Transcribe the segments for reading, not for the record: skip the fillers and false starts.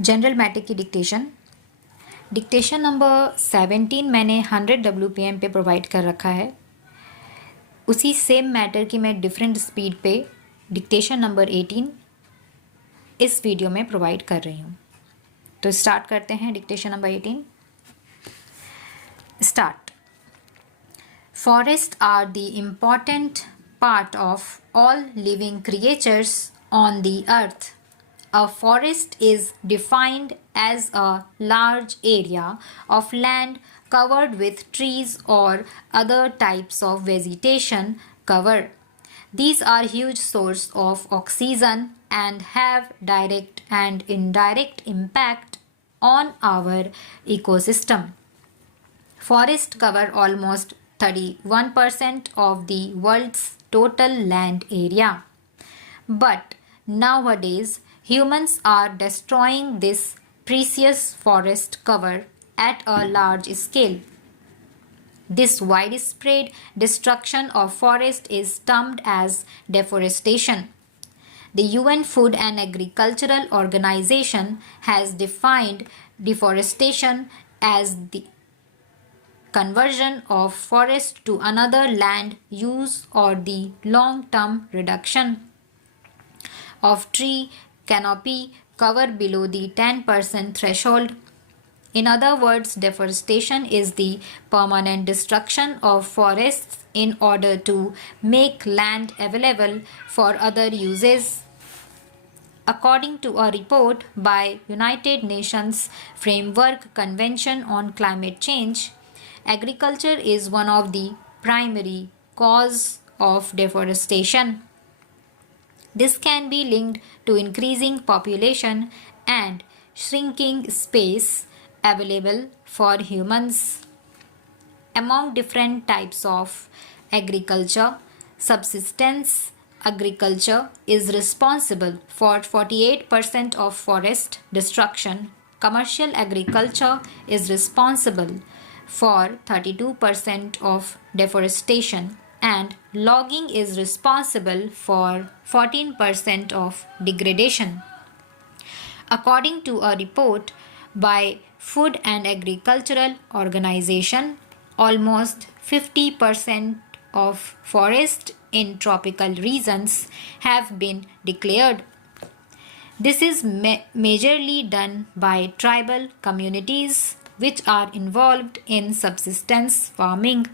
General matric की dictation number 17 मैंने 100 WPM पे प्रोवाइड कर रखा है। उसी सेम मैटर की मैं डिफरेंट स्पीड पे डिक्टेशन नंबर 18 इस वीडियो में प्रोवाइड कर रही हूँ। तो स्टार्ट करते हैं dictation number 18। Start. Forests are the important part of all living creatures on the earth. A forest is defined as a large area of land covered with trees or other types of vegetation cover. These are huge source of oxygen and have direct and indirect impact on our ecosystem. Forests cover almost 31% of the world's total land area. But nowadays, humans are destroying this precious forest cover at a large scale. This widespread destruction of forest is termed as deforestation. The UN Food and Agricultural Organization has defined deforestation as the conversion of forest to another land use or the long-term reduction of tree canopy cover below the 10% threshold. In other words, deforestation is the permanent destruction of forests in order to make land available for other uses. According to a report by United Nations Framework Convention on Climate Change, agriculture is one of the primary cause of deforestation. This can be linked to increasing population and shrinking space available for humans. Among different types of agriculture, subsistence agriculture is responsible for 48% of forest destruction. Commercial agriculture is responsible for 32% of deforestation, and logging is responsible for 14% of degradation. According to a report by Food and Agricultural Organization, almost 50% of forests in tropical regions have been declared. This is majorly done by tribal communities which are involved in subsistence farming.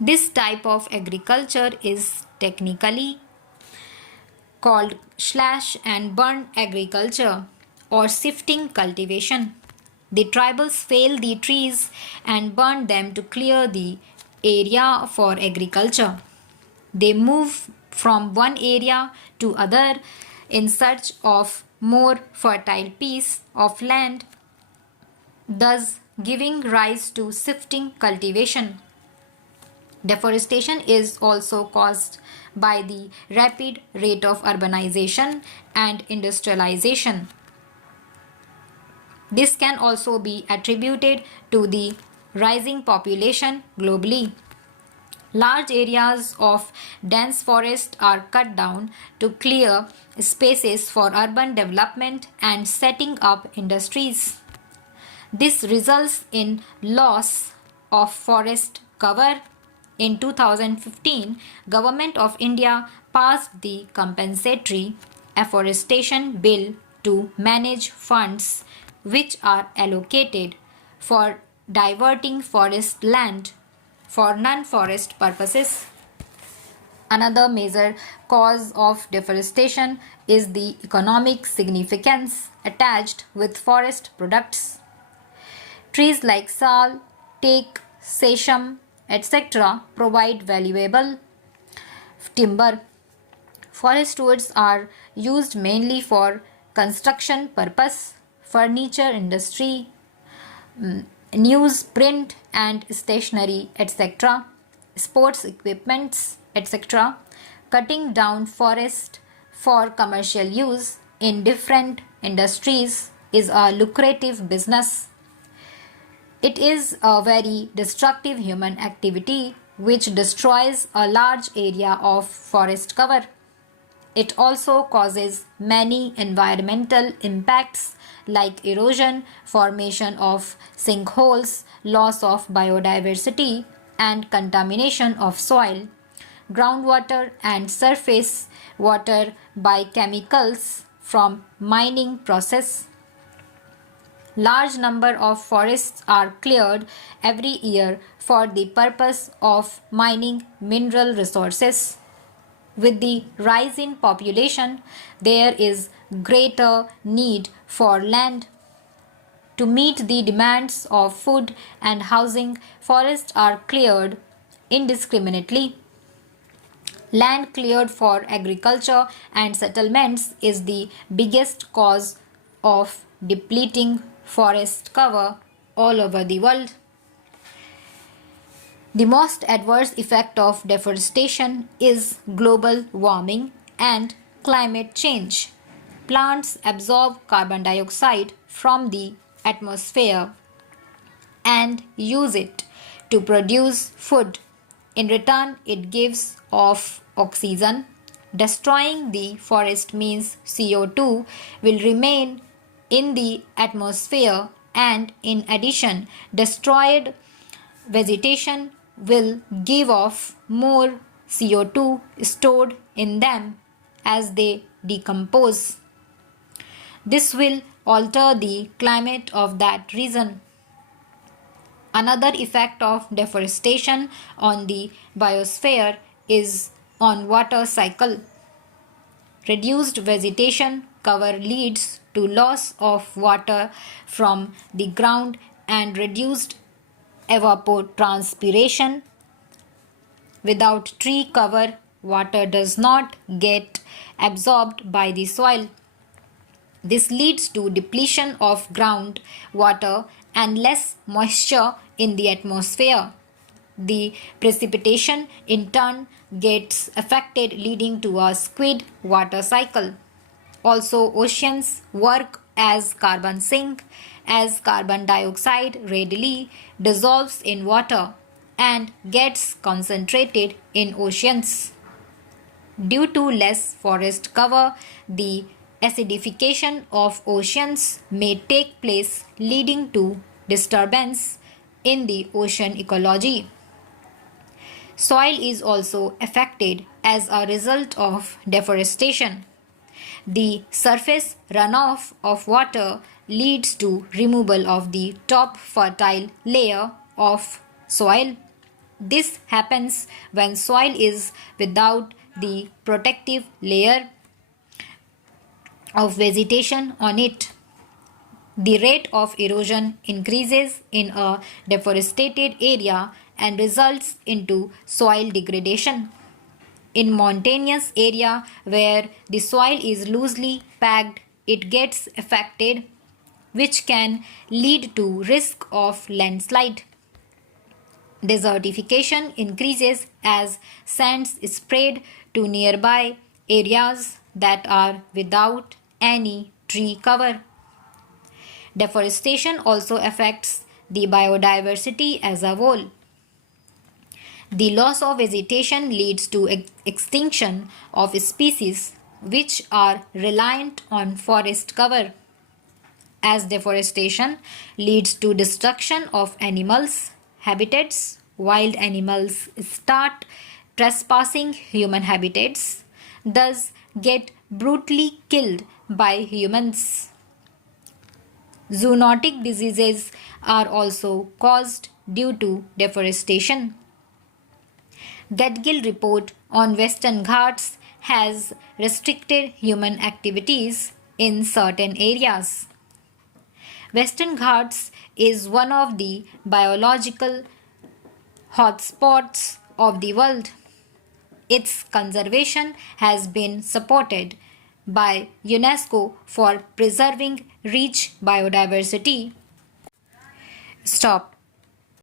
This type of agriculture is technically called slash and burn agriculture or shifting cultivation. The tribals fell the trees and burn them to clear the area for agriculture. They move from one area to other in search of more fertile piece of land, thus giving rise to shifting cultivation. Deforestation is also caused by the rapid rate of urbanization and industrialization. This can also be attributed to the rising population globally. Large areas of dense forest are cut down to clear spaces for urban development and setting up industries. This results in loss of forest cover. In 2015, Government of India passed the Compensatory Afforestation Bill to manage funds which are allocated for diverting forest land for non-forest purposes. Another major cause of deforestation is the economic significance attached with forest products. Trees like sal, teak, sesame, etc. provide valuable timber. Forest woods are used mainly for construction purpose, furniture industry, news, print and stationery, etc., sports equipments, etc. Cutting down forest for commercial use in different industries is a lucrative business. It is a very destructive human activity which destroys a large area of forest cover. It also causes many environmental impacts like erosion, formation of sinkholes, loss of biodiversity, and contamination of soil, groundwater, and surface water by chemicals from mining process. Large number of forests are cleared every year for the purpose of mining mineral resources. With the rise in population, there is greater need for land. To meet the demands of food and housing, forests are cleared indiscriminately. Land cleared for agriculture and settlements is the biggest cause of depleting forest cover all over the world. The most adverse effect of deforestation is global warming and climate change. Plants absorb carbon dioxide from the atmosphere and use it to produce food. In return, it gives off oxygen. Destroying the forest means CO2 will remain in the atmosphere, and in addition, destroyed vegetation will give off more CO2 stored in them as they decompose. This will alter the climate of that region. Another effect of deforestation on the biosphere is on water cycle. Reduced vegetation cover leads to loss of water from the ground and reduced evapotranspiration. Without tree cover, water does not get absorbed by the soil. This leads to depletion of groundwater and less moisture in the atmosphere. The precipitation in turn gets affected, leading to a squid water cycle. Also, oceans work as carbon sink, as carbon dioxide readily dissolves in water and gets concentrated in oceans. Due to less forest cover, the acidification of oceans may take place, leading to disturbance in the ocean ecology. Soil is also affected as a result of deforestation. The surface runoff of water leads to removal of the top fertile layer of soil. This happens when soil is without the protective layer of vegetation on it. The rate of erosion increases in a deforested area and results into soil degradation. In mountainous area where the soil is loosely packed, it gets affected, which can lead to risk of landslide. Desertification increases as sands spread to nearby areas that are without any tree cover. Deforestation also affects the biodiversity as a whole. The loss of vegetation leads to extinction of species which are reliant on forest cover. As deforestation leads to destruction of animals' habitats, wild animals start trespassing human habitats, thus get brutally killed by humans. Zoonotic diseases are also caused due to deforestation. Gadgil report on Western Ghats has restricted human activities in certain areas. Western Ghats is one of the biological hotspots of the world. Its conservation has been supported by UNESCO for preserving rich biodiversity. Stop.